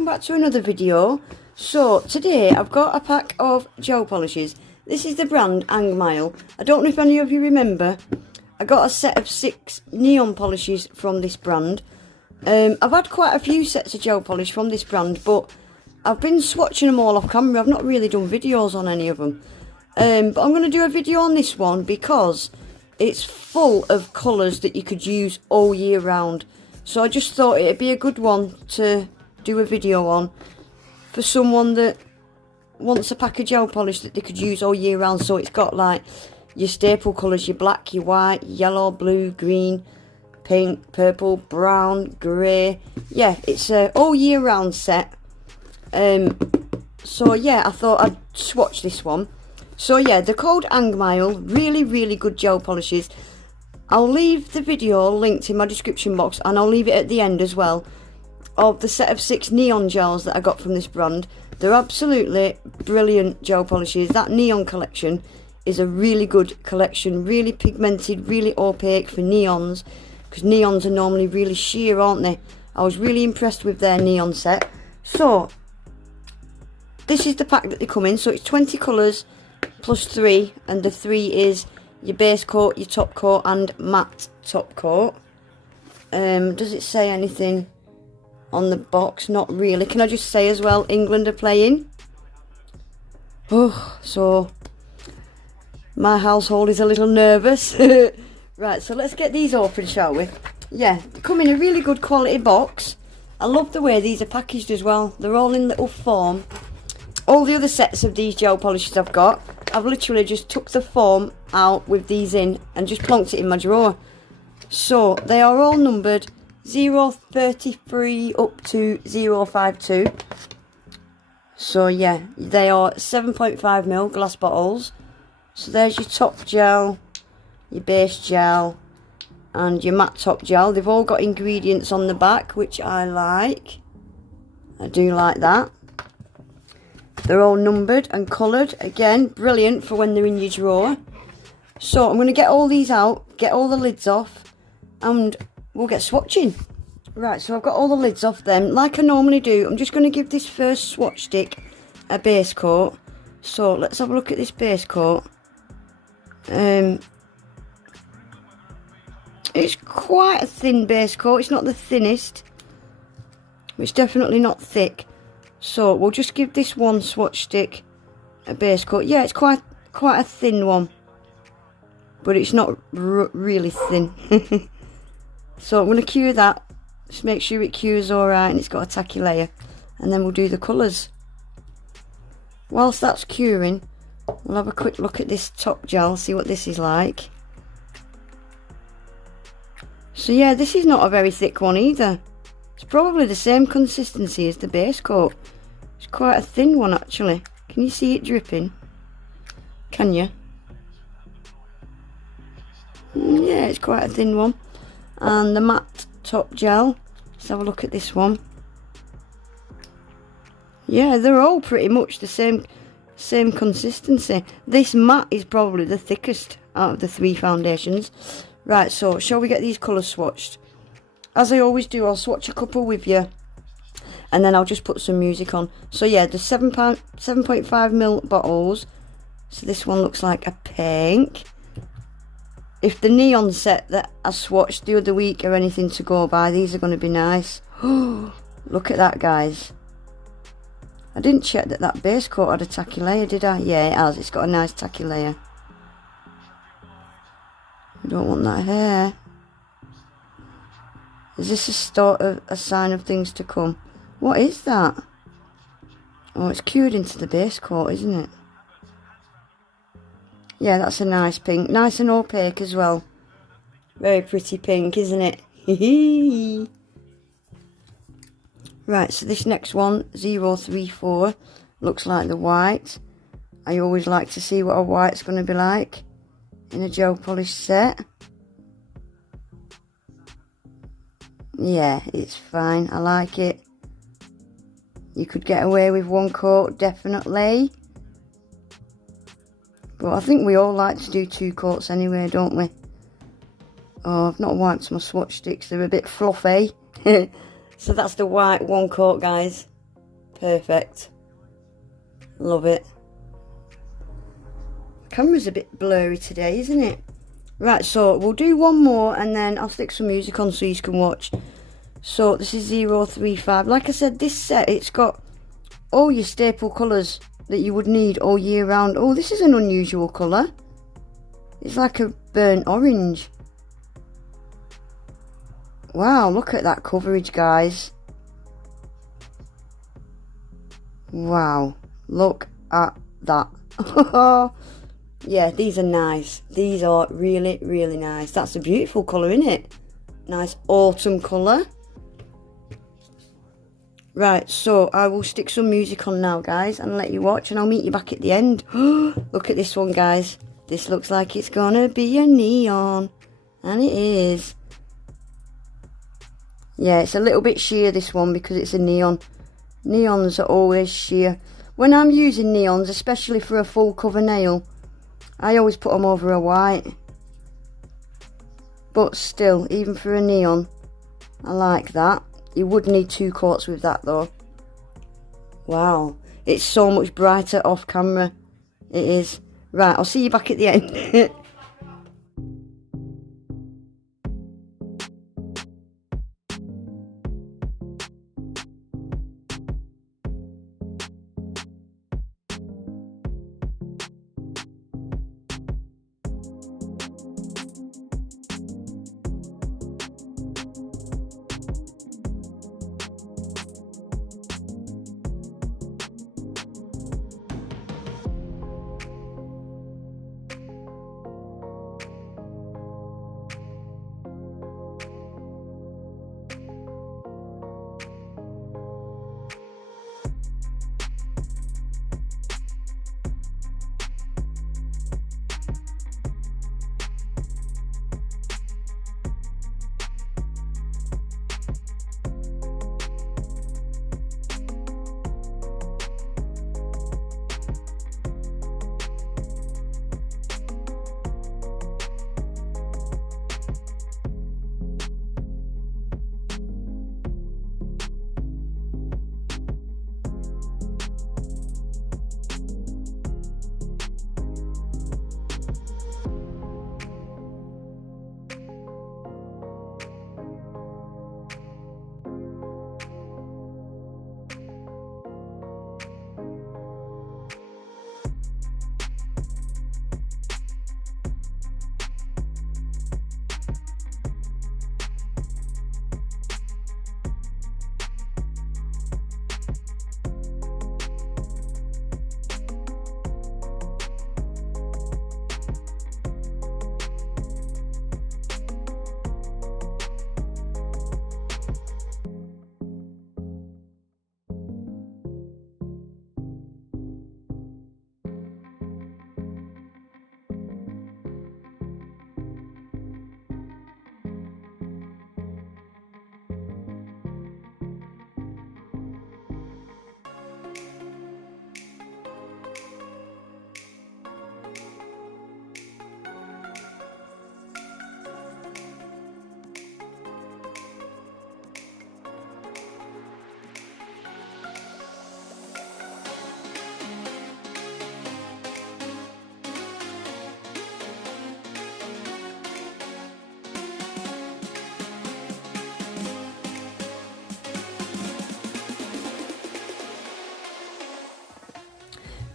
welcome back to another video. So today I've got a pack of gel polishes. This is the brand Angmile. I don't know if any of you remember, I got a set of 6 neon polishes from this brand. I've had quite a few sets of gel polish from this brand, but I've been swatching them all off camera. I've not really done videos on any of them. But I'm going to do a video on this one because it's full of colours that you could use all year round. So I just thought it'd be a good one to do a video on for someone that wants a pack of gel polish that they could use all year round. So it's got like your staple colours, your black, your white, yellow, blue, green, pink, purple, brown, grey. Yeah, it's a all year round set. So yeah, I thought I'd swatch this one. So yeah, they're called Angmile. Really good gel polishes. I'll leave the video linked in my description box, and I'll leave it at the end as well, of the set of 6 neon gels that I got from this brand. They're absolutely brilliant gel polishes. That neon collection is a really good collection, really pigmented, really opaque for neons, because neons are normally really sheer, aren't they? I was really impressed with their neon set. So this is the pack that they come in. So it's 20 colours plus 3, and the 3 is your base coat, your top coat, and matte top coat. Does it say anything on the box? Not really. Can I just say as well, England are playing? Oh, so my household is a little nervous. Right, so let's get these open, shall we? Yeah, they come in a really good quality box. I love the way these are packaged as well. They're all in little foam. All the other sets of these gel polishes I've got, I've literally just took the foam out with these in and just plonked it in my drawer. So they are all numbered 033 up to 052. So yeah, they are 7.5ml glass bottles. So there's your top gel, your base gel, and your matte top gel. They've all got ingredients on the back, which I like. I do like that. They're all numbered and coloured. Again, brilliant for when they're in your drawer. So I'm going to get all these out, get all the lids off, and we'll get swatching. Right, so I've got all the lids off them. Like I normally do, I'm just going to give this first swatch stick a base coat. So let's have a look at this base coat. It's quite a thin base coat. It's not the thinnest. It's definitely not thick. So we'll just give this one swatch stick a base coat. Yeah, it's quite a thin one, but it's not really thin. So I'm going to cure that. Just make sure it cures alright and it's got a tacky layer, and then we'll do the colours. Whilst that's curing, we'll have a quick look at this top gel, see what this is like. So yeah, this is not a very thick one either. It's probably the same consistency as the base coat. It's quite a thin one actually. Can you see it dripping? Can you? Yeah, it's quite a thin one. And the matte top gel. Let's have a look at this one. Yeah, they're all pretty much the same consistency. This matte is probably the thickest out of the 3 foundations. Right, so shall we get these colours swatched? As I always do, I'll swatch a couple with you, and then I'll just put some music on. So yeah, the 7.5ml bottles. So this one looks like a pink. If the neon set that I swatched the other week are anything to go by, these are going to be nice. Look at that, guys. I didn't check that base coat had a tacky layer, did I? Yeah, it has. It's got a nice tacky layer. I don't want that hair. Is this a start of a sign of things to come? What is that? Oh, it's cured into the base coat, isn't it? Yeah, that's a nice pink. Nice and opaque as well. Very pretty pink, isn't it? Right, so this next one, 034, looks like the white. I always like to see what a white's going to be like in a gel polish set. Yeah, it's fine. I like it. You could get away with 1 coat, definitely. But I think we all like to do 2 coats anyway, don't we? Oh, I've not wiped my swatch sticks. They're a bit fluffy. So that's the white 1 coat, guys. Perfect. Love it. Camera's a bit blurry today, isn't it? Right, so we'll do one more and then I'll stick some music on so you can watch. So this is 035. Like I said, this set, it's got all your staple colours that you would need all year round. Oh, this is an unusual colour. It's like a burnt orange. Wow, look at that coverage, guys. Wow, look at that. Yeah, these are nice. These are really, really nice. That's a beautiful colour, isn't it? Nice autumn colour. Right, so I will stick some music on now, guys, and let you watch, and I'll meet you back at the end. Look at this one, guys. This looks like it's gonna be a neon. And it is. Yeah, it's a little bit sheer, this one, because it's a neon. Neons are always sheer. When I'm using neons, especially for a full cover nail, I always put them over a white. But still, even for a neon, I like that. You would need 2 coats with that though. Wow, it's so much brighter off camera. It is. Right, I'll see you back at the end.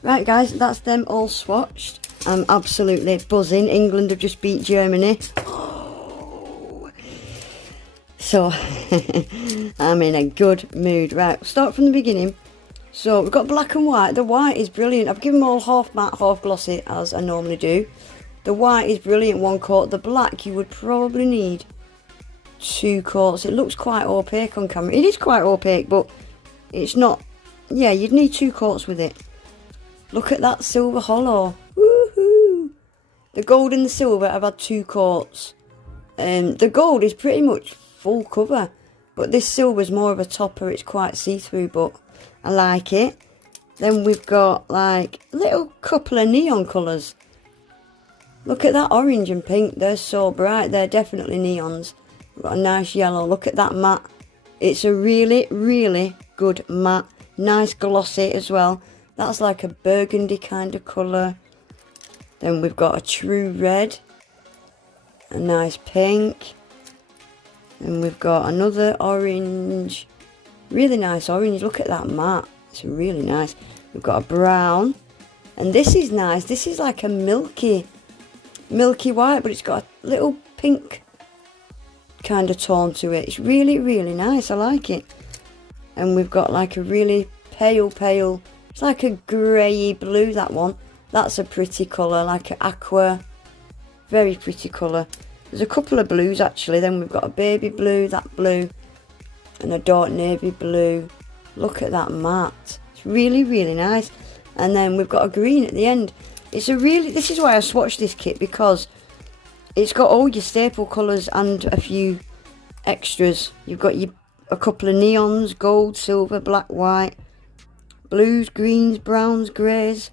Right guys, that's them all swatched. I'm absolutely buzzing. England have just beat Germany. Oh. So, I'm in a good mood. Right, we'll start from the beginning. So, we've got black and white. The white is brilliant. I've given them all half matte, half glossy, as I normally do. The white is brilliant, 1 coat. The black, you would probably need 2 coats. It looks quite opaque on camera. It is quite opaque, but it's not... Yeah, you'd need 2 coats with it. Look at that silver hollow. Woohoo! The gold and the silver, I've had 2 coats. The gold is pretty much full cover, but this silver is more of a topper. It's quite see-through, but I like it. Then we've got like a little couple of neon colours. Look at that orange and pink. They're so bright. They're definitely neons. We've got a nice yellow. Look at that matte. It's a really, really good matte. Nice glossy as well. That's like a burgundy kind of colour. Then we've got a true red. A nice pink. And we've got another orange. Really nice orange. Look at that matte. It's really nice. We've got a brown. And this is nice. This is like a milky white, but it's got a little pink kind of tone to it. It's really, really nice. I like it. And we've got like a really pale. It's like a grey blue, that one. That's a pretty colour, like an aqua. Very pretty colour. There's a couple of blues actually. Then we've got a baby blue, that blue. And a dark navy blue. Look at that matte. It's really, really nice. And then we've got a green at the end. This is why I swatched this kit, because it's got all your staple colours and a few extras. You've got a couple of neons, gold, silver, black, white, blues, greens, browns, greys,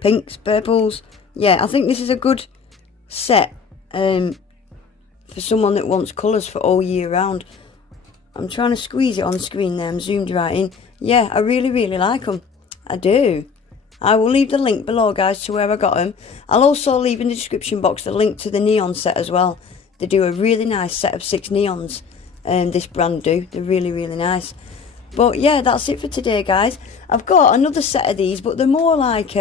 pinks, purples. Yeah, I think this is a good set for someone that wants colours for all year round. I'm trying to squeeze it on screen there. I'm zoomed right in. Yeah, I really, really like them. I do. I will leave the link below, guys, to where I got them. I'll also leave in the description box the link to the neon set as well. They do a really nice set of 6 neons. This brand do. They're really, really nice. But yeah, that's it for today, guys. I've got another set of these, but they're more like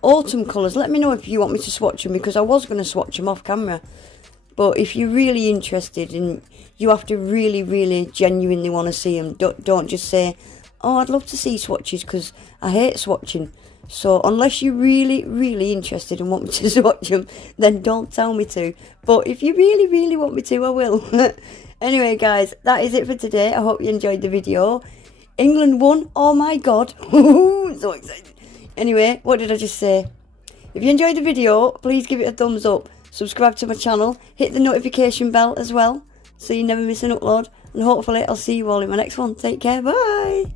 autumn colours. Let me know if you want me to swatch them, because I was going to swatch them off camera. But if you're really interested and you have to really, really genuinely want to see them, don't just say, oh, I'd love to see swatches, because I hate swatching. So unless you're really, really interested and want me to swatch them, then don't tell me to. But if you really, really want me to, I will. Anyway, guys, that is it for today. I hope you enjoyed the video. England won. Oh my God. So excited. Anyway, what did I just say? If you enjoyed the video, please give it a thumbs up. Subscribe to my channel. Hit the notification bell as well, so you never miss an upload. And hopefully I'll see you all in my next one. Take care. Bye.